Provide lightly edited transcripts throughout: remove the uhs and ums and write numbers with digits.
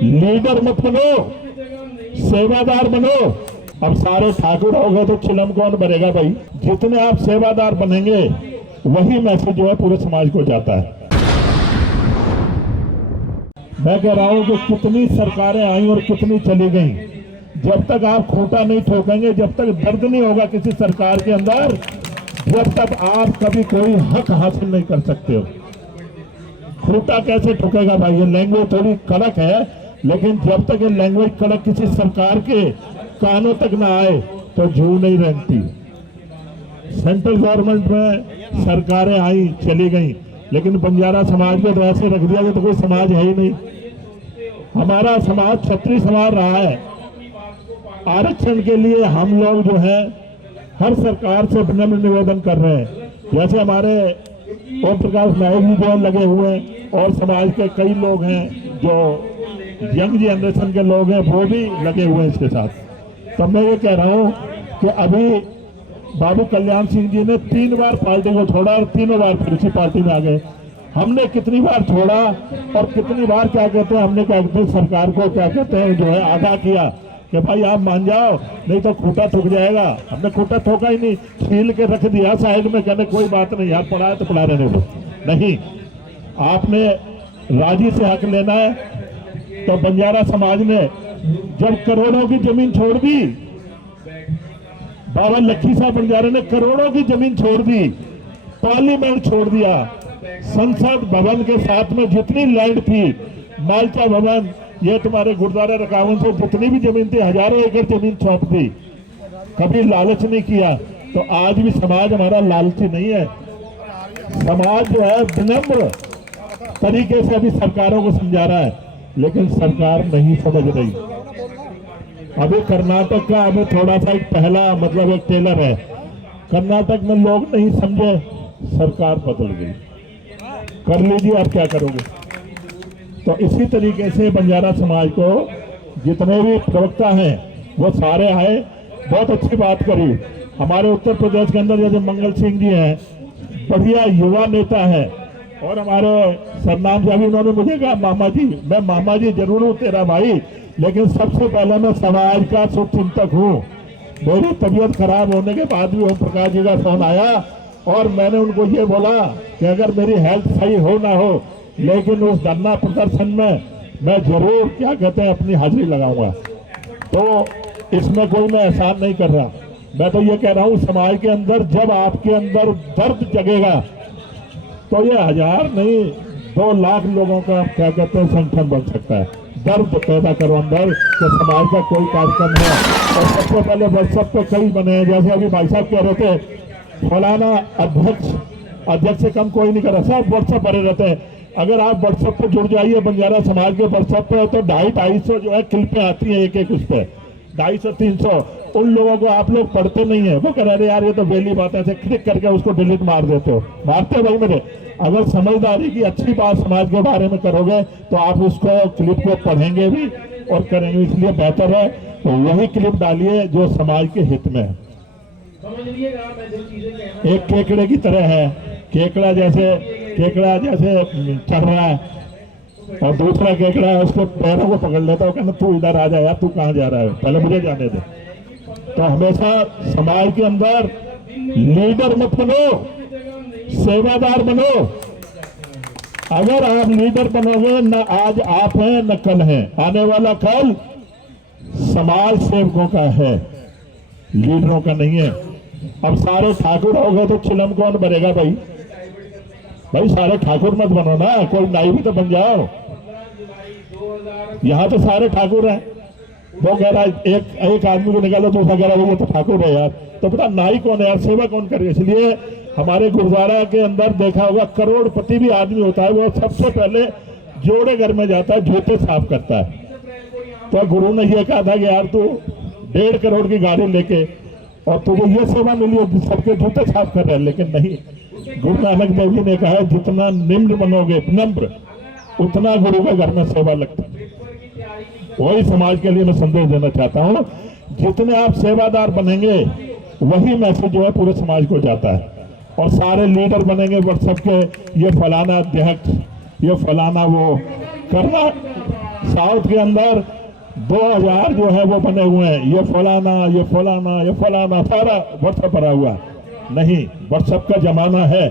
Leader मत बनो, सेवादार बनो। अब सारे ठाकुर हो गए तो चिलम कौन भरेगा भाई? जितने आप सेवादार बनेंगे वही मैसेज जो है पूरे समाज को जाता है। मैं कह रहा हूं कि कितनी सरकारें आई और कितनी चली गई, जब तक आप खूंटा नहीं ठोकेंगे, जब तक दर्द नहीं होगा किसी सरकार के अंदर, जब तक आप कभी कोई हक हासिल नहीं कर सकते हो। खूंटा कैसे ठोकेगा भाई? ये लैंग्वेज थोड़ी कड़क है, लेकिन जब तक ये लैंग्वेज कड़क किसी सरकार के कानों तक ना आए तो जू नहीं रहती। सेंट्रल गवर्नमेंट में सरकारें आई चली गई, लेकिन बंजारा समाज को तो ऐसे रख दिया कि तो कोई समाज है ही नहीं। हमारा समाज क्षत्रिय समाज रहा है। आरक्षण के लिए हम लोग जो है हर सरकार से विनम्र निवेदन कर रहे हैं। जैसे हमारे ओम प्रकाश नायक जी जो लगे हुए हैं और समाज के कई लोग हैं जो यंग जनरेशन के लोग हैं, वो भी लगे हुए हैं इसके साथ। तो मैं ये कह रहा हूँ कि अभी बाबू कल्याण सिंह जी ने 3 बार पार्टी को छोड़ा और 3 बार फिर उसी पार्टी में आ गए। हमने कितनी बार छोड़ा और कितनी बार क्या कहते हैं, हमने क्या कहते हैं सरकार को क्या कहते हैं जो है आगाह किया कि भाई आप मान जाओ नहीं तो खूंटा ठुक जाएगा। हमने खूंटा ठोका ही नहीं, छील के रख दिया साइड में, कहने कोई बात नहीं यार, पढ़ा है तो पढ़ा रहने दो। नहीं, आपने राजी से हक लेना है। तो बंजारा समाज ने जब करोड़ों की जमीन छोड़ दी, बाबा लखी साहब बंजारे ने करोड़ों की जमीन छोड़ दी, पार्लियामेंट छोड़ दिया, संसद भवन के साथ में जितनी लैंड थी, मालचा भवन, ये तुम्हारे गुरुद्वारा रकावन से जितनी भी जमीन थी, हजारों एकड़ जमीन सौंप दी। कभी लालच नहीं किया। तो आज भी समाज हमारा लालची नहीं है। समाज जो है विनम्र तरीके से अभी सरकारों को समझा रहा है, लेकिन सरकार नहीं समझ रही। अभी कर्नाटक का अभी थोड़ा सा एक पहला मतलब एक टेलर है, कर्नाटक में लोग नहीं समझे, सरकार बदल गई। कर लीजिए, आप क्या करोगे? तो इसी तरीके से बंजारा समाज को जितने भी प्रवक्ता हैं वो सारे आए, बहुत अच्छी बात करी। हमारे उत्तर प्रदेश के अंदर जैसे मंगल सिंह जी हैं, बढ़िया युवा नेता है, और हमारे सरनाम जी, अभी उन्होंने मुझे कहा मामा जी, मैं मामा जी जरूर हूँ तेरा भाई, लेकिन सबसे पहले मैं समाज का शुभचिंतक हूँ। मेरी तबीयत खराब होने के बाद भी ओम प्रकाश जी का फोन आया और मैंने उनको ये बोला कि अगर मेरी हेल्थ सही हो ना हो, लेकिन उस धरना प्रदर्शन में मैं जरूर क्या कहते हैं अपनी हाजिरी लगाऊंगा। तो इसमें कोई मैं एहसान नहीं कर रहा, मैं तो ये कह रहा हूँ समाज के अंदर जब आपके अंदर दर्द जगेगा तो ये 1000 नहीं 2 लाख लोगों का क्या कहते हैं संगठन बन सकता है। दर्द पैदा करो अंदर कि समाज का कोई कार्यक्रम है। और सबसे पहले व्हाट्सएप पे कई बने हैं, जैसे अभी भाई साहब कह रहे थे फलाना अध्यक्ष से कम कोई नहीं कर रहा, सब व्हाट्सएप भरे रहते हैं। अगर आप व्हाट्सएप पे जुड़ जाइए बंजारा समाज के व्हाट्सएप पे, तो 250-250 जो है क्लिपें आती हैं एक उस पर 250-300। उन लोगों को आप लोग पढ़ते नहीं है, वो कह रहे यार ये तो बेली बात है, क्लिक करके उसको डिलीट मार देते हो। मारते भाई मेरे, अगर समझदारी की अच्छी बात समाज के बारे में करोगे तो आप उसको क्लिप को पढ़ेंगे भी और करेंगे। इसलिए बेहतर है तो वही क्लिप डालिए जो समाज के हित में है। एक केकड़े की तरह है, केकड़ा जैसे चढ़ रहा है और दूसरा केकड़ा है उसके पैरों को पकड़ लेता है, कहना तू इधर आ जा यार, तू कहाँ जा रहा है, पहले मुझे जाने दे। तो हमेशा समाज के अंदर लीडर मत बनो, सेवादार बनो। अगर आप लीडर बनोगे, न आज आप हैं न कल हैं, आने वाला कल समाज सेवकों का है, लीडरों का नहीं है। अब सारे ठाकुर हो गए तो चिलम कौन भरेगा भाई? भाई सारे ठाकुर मत बनो ना, कोई नाई भी तो बन जाओ। यहाँ तो सारे ठाकुर हैं। वो कह रहा है एक आदमी को निकालो, दूसरा कह रहा है ये तो ठाकुर है यार। तो पता नाई कौन है यार, सेवा कौन करे? इसलिए हमारे गुरुद्वारा के अंदर देखा होगा करोड़पति भी आदमी होता है, वो सबसे पहले जोड़े घर में जाता है, जूते साफ करता है। तो गुरु ने ये कहा था कि यार तू 1.5 करोड़ की गाड़ी लेके और तुझे ये सेवा मिली, सबके जूते साफ कर रहे हैं। लेकिन नहीं, गुरु नानक देव जी ने कहा जितना निम्र बनोगे, विनम्र, उतना गुरु के घर में सेवा लगती है। वही समाज के लिए मैं संदेश देना चाहता हूँ, जितने आप सेवादार बनेंगे वही मैसेज जो है पूरे समाज को जाता है। और सारे लीडर बनेंगे व्हाट्सएप के, ये फलाना अध्यक्ष, ये फलाना वो, करना साउथ के अंदर 2000 जो है वो बने हुए हैं, ये फलाना ये फलाना ये फलाना, सारा व्हाट्सएप भरा हुआ। नहीं, व्हाट्सएप का जमाना है,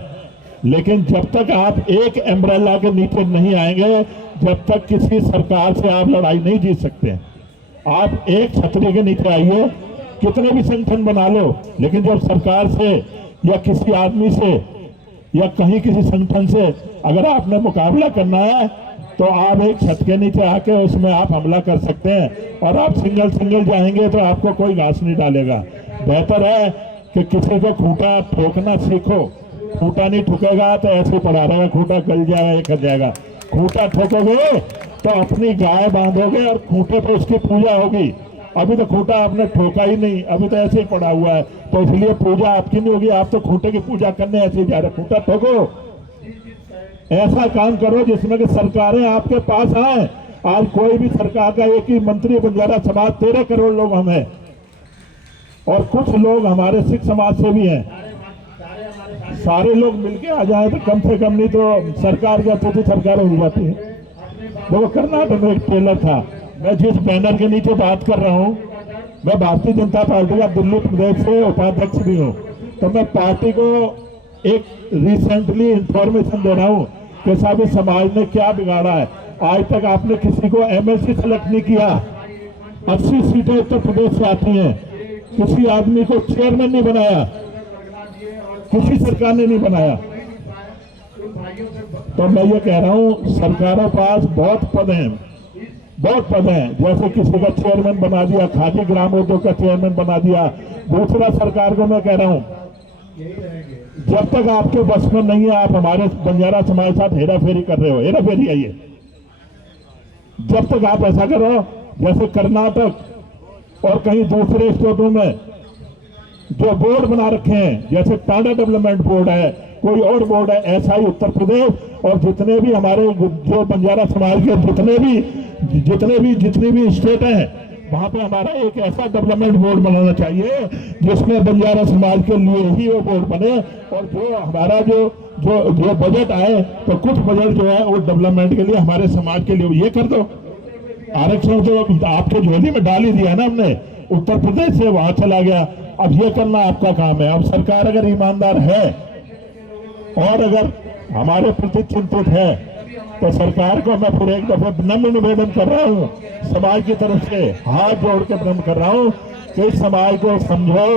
लेकिन जब तक आप एक एम्ब्रेला के नीचे नहीं आएंगे, जब तक किसी सरकार से आप लड़ाई नहीं जीत सकते। आप एक छतरी के नीचे आइए, कितने भी संगठन बना लो, लेकिन जब सरकार से या किसी आदमी से या कहीं किसी संगठन से अगर आपने मुकाबला करना है, तो आप एक छत के नीचे आके उसमें आप हमला कर सकते हैं, और आप सिंगल सिंगल जाएंगे तो आपको कोई घास नहीं डालेगा। बेहतर है कि किसी को खूंटा ठोकना सीखो। खूंटा नहीं ठोकेगा तो ऐसे पड़ा रहेगा, खूंटा गल जाएगा, कर जाएगा। खूंटा ठोकोगे तो अपनी गाय बांधोगे और खूंटे पे उसकी पूजा होगी। अभी तो खूंटा आपने ठोका ही नहीं, अभी तो ऐसे ही पड़ा हुआ है, तो इसलिए पूजा आपकी नहीं होगी। आप तो खूंटे की पूजा करने ऐसे ही जा रहे। खूंटा ठोको, ऐसा काम करो जिसमें कि सरकारें आपके पास आए। आज कोई भी सरकार का एक ही मंत्री बंजारा समाज, 13 करोड़ लोग हम हैं, और कुछ लोग हमारे सिख समाज से भी हैं। सारे लोग मिलके आ जाए तो कम से कम, नहीं तो सरकार की अच्छी सरकार हो जाती है। देखो कर्नाटक में एक टेलर था, मैं जिस बैनर के नीचे बात कर रहा हूँ, मैं भारतीय जनता पार्टी का दिल्ली प्रदेश से उपाध्यक्ष भी हूँ, तो मैं पार्टी को एक रिसेंटली इंफॉर्मेशन दे रहा हूँ कि साहब इस समाज ने क्या बिगाड़ा है। आज तक आपने किसी को एमएलसी सेलेक्ट नहीं किया। 80 सीटें उत्तर प्रदेश से आती हैं, किसी आदमी को चेयरमैन नहीं बनाया, किसी सरकार ने नहीं बनाया। तो मैं ये कह रहा हूँ, सरकारों पास बहुत पद हैं, बहुत पद हैं। जैसे किसी का चेयरमैन बना दिया, खादी ग्राम उद्योग का चेयरमैन बना दिया। दूसरा, सरकार को मैं कह रहा हूँ, जब तक आपके बस में नहीं है, आप हमारे बंजारा समाज के साथ हेरा फेरी कर रहे हो, हेरा फेरी आइए। जब तक आप ऐसा करो, जैसे कर्नाटक और कहीं दूसरे स्टेटों में जो बोर्ड बना रखे हैं, जैसे टांडा डेवलपमेंट बोर्ड है, कोई और बोर्ड है, ऐसा ही उत्तर प्रदेश और जितने भी हमारे जो बंजारा समाज के जितनी भी स्टेट हैं, वहां पे हमारा एक ऐसा डेवलपमेंट बोर्ड बनाना चाहिए जिसमें बंजारा समाज के लिए ही वो बोर्ड बने, और जो हमारा जो बजट आए तो कुछ बजट जो है वो डेवलपमेंट के लिए, हमारे समाज के लिए ये कर दो। आरक्षण तो आपके झोली में डाल ही दिया ना हमने, उत्तर प्रदेश से वहां चला गया। अब ये करना आपका काम है। अब सरकार अगर ईमानदार है और अगर हमारे प्रति चिंतित है, तो सरकार को मैं फिर एक दफा नम्र निवेदन कर रहा हूँ, समाज की तरफ से हाथ जोड़ के विनम्र कर रहा हूँ कि इस समाज को समझो।